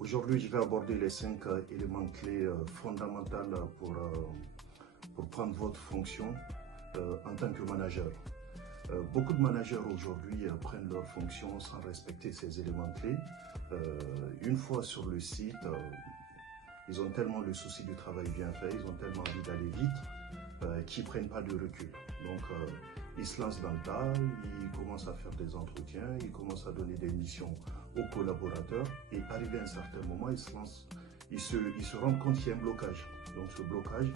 Aujourd'hui, je vais aborder les 5 éléments clés fondamentaux pour prendre votre fonction en tant que manager. Beaucoup de managers aujourd'hui prennent leur fonction sans respecter ces éléments clés. Une fois sur le site, ils ont tellement le souci du travail bien fait, ils ont tellement envie d'aller vite qu'ils ne prennent pas de recul. Donc, ils se lancent dans le tas, ils commencent à faire des entretiens, ils commencent à donner des missions aux collaborateurs et arrivé à un certain moment, ils se rendent compte qu'il y a un blocage. Donc ce blocage,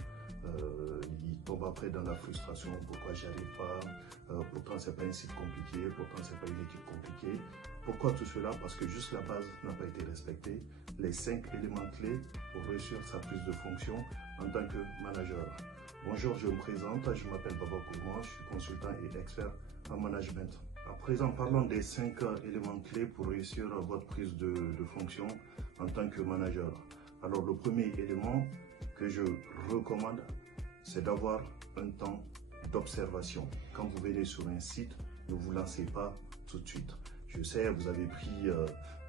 ils tombent après dans la frustration, pourquoi j'y arrive pas, pourtant c'est pas un site compliqué, pourtant c'est pas une équipe compliquée. Pourquoi tout cela? Parce que juste la base n'a pas été respectée. Les 5 éléments clés pour réussir sa prise de fonction en tant que manager. Bonjour, je me présente, je m'appelle Baba Kourman, je suis consultant et expert en management. À présent, parlons des 5 éléments clés pour réussir votre prise de fonction en tant que manager. Alors, le premier élément que je recommande, c'est d'avoir un temps d'observation. Quand vous venez sur un site, ne vous lancez pas tout de suite. Je sais, vous avez pris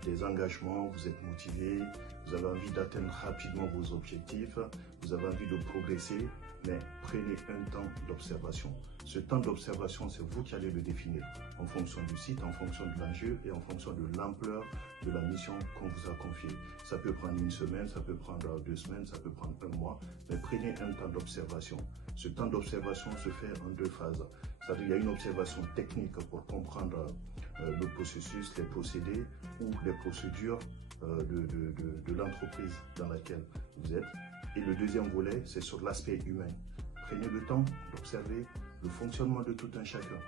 des engagements, vous êtes motivé, vous avez envie d'atteindre rapidement vos objectifs, vous avez envie de progresser, mais prenez un temps d'observation. Ce temps d'observation, c'est vous qui allez le définir en fonction du site, en fonction de l'enjeu et en fonction de l'ampleur de la mission qu'on vous a confiée. Ça peut prendre une semaine, ça peut prendre 2 semaines, ça peut prendre un mois, mais prenez un temps d'observation. Ce temps d'observation se fait en 2 phases. C'est-à-dire qu'il y a une observation technique pour comprendre le processus, les procédés ou les procédures de l'entreprise dans laquelle vous êtes. Et le deuxième volet, c'est sur l'aspect humain. Prenez le temps d'observer le fonctionnement de tout un chacun.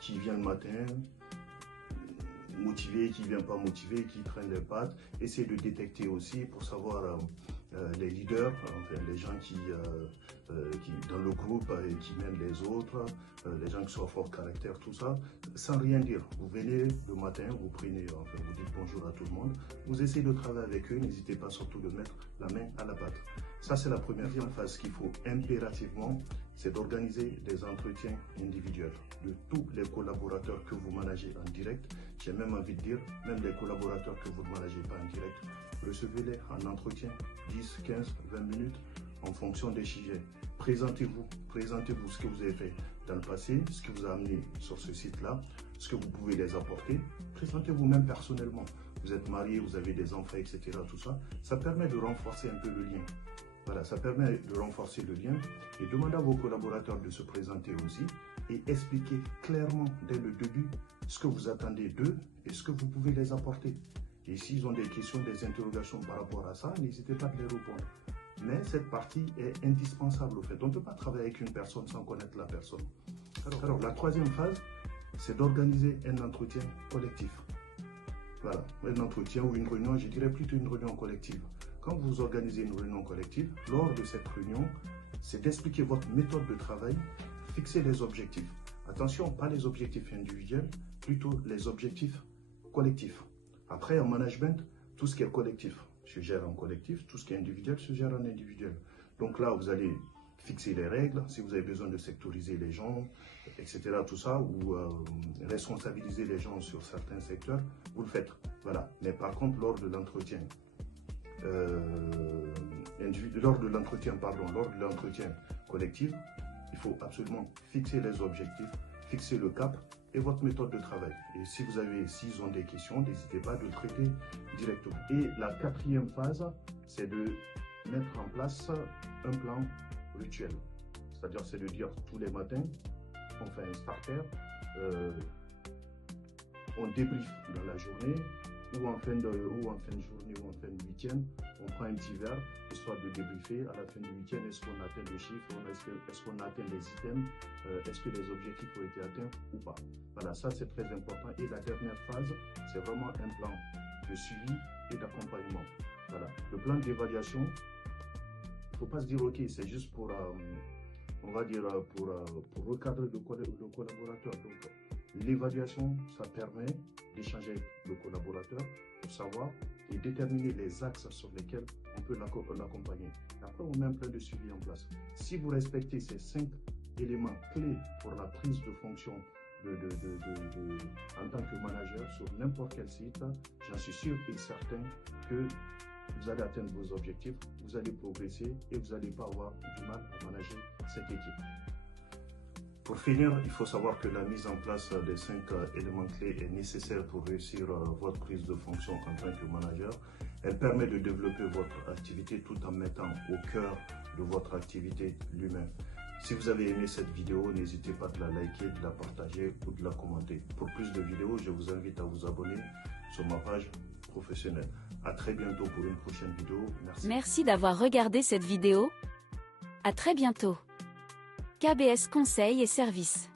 Qui vient le matin, motivé, qui ne vient pas motivé, qui traîne les pattes. Essayez de détecter aussi pour savoir les leaders, enfin, les gens qui dans le groupe et qui mènent les autres, les gens qui sont fort caractère, tout ça, sans rien dire. Vous venez le matin, vous prenez, enfin, vous dites bonjour à tout le monde, vous essayez de travailler avec eux, n'hésitez pas surtout de mettre la main à la pâte. Ça, c'est la première phase qu'il faut impérativement, c'est d'organiser des entretiens individuels de tous les collaborateurs que vous managez en direct. J'ai même envie de dire, même les collaborateurs que vous ne managez pas en direct, recevez-les en entretien 10, 15, 20 minutes en fonction des sujets. Présentez-vous ce que vous avez fait dans le passé, ce que vous a amené sur ce site-là, ce que vous pouvez les apporter. Présentez-vous même personnellement. Vous êtes marié, vous avez des enfants, etc. Tout ça, ça permet de renforcer un peu le lien. Voilà, ça permet de renforcer le lien et demandez à vos collaborateurs de se présenter aussi et expliquer clairement dès le début ce que vous attendez d'eux et ce que vous pouvez les apporter. Et s'ils ont des questions, des interrogations par rapport à ça, n'hésitez pas à les répondre. Mais cette partie est indispensable au fait. On ne peut pas travailler avec une personne sans connaître la personne. Alors la troisième phase, c'est d'organiser un entretien collectif. Voilà, un entretien ou une réunion, je dirais plutôt une réunion collective. Quand vous organisez une réunion collective, lors de cette réunion, c'est d'expliquer votre méthode de travail, fixer les objectifs. Attention, pas les objectifs individuels, plutôt les objectifs collectifs. Après, en management, tout ce qui est collectif se gère en collectif, tout ce qui est individuel se gère en individuel. Donc là, vous allez fixer les règles, si vous avez besoin de sectoriser les gens, etc., tout ça, ou responsabiliser les gens sur certains secteurs, vous le faites. Voilà. Mais par contre, lors de l'entretien collectif, il faut absolument fixer les objectifs, fixer le cap et votre méthode de travail. Et s'ils ont des questions, n'hésitez pas à le traiter directement. Et la quatrième phase, c'est de mettre en place un plan rituel. C'est-à-dire, c'est de dire tous les matins, on fait un starter, on débriefe dans la journée, ou en fin de journée, ou en fin de week-end, on prend un petit verre, histoire de débriefer à la fin du week-end, est-ce qu'on atteint le chiffre, est-ce qu'on atteint les items, est-ce que les objectifs ont été atteints ou pas. Voilà, ça c'est très important. Et la dernière phase, c'est vraiment un plan de suivi et d'accompagnement. Voilà, le plan d'évaluation, il ne faut pas se dire, ok, c'est juste pour, on va dire, pour recadrer le collaborateur. Donc, l'évaluation, ça permet d'échanger avec le collaborateur pour savoir et déterminer les axes sur lesquels on peut l'accompagner. Après, on met un plan de suivi en place. Si vous respectez ces 5 éléments clés pour la prise de fonction en tant que manager sur n'importe quel site, j'en suis sûr et certain que vous allez atteindre vos objectifs, vous allez progresser et vous n'allez pas avoir du mal à manager cette équipe. Pour finir, il faut savoir que la mise en place des 5 éléments clés est nécessaire pour réussir votre prise de fonction en tant que manager. Elle permet de développer votre activité tout en mettant au cœur de votre activité l'humain. Si vous avez aimé cette vidéo, n'hésitez pas à la liker, de la partager ou de la commenter. Pour plus de vidéos, je vous invite à vous abonner sur ma page professionnelle. À très bientôt pour une prochaine vidéo. Merci. Merci d'avoir regardé cette vidéo. À très bientôt. KBS Conseil et Services.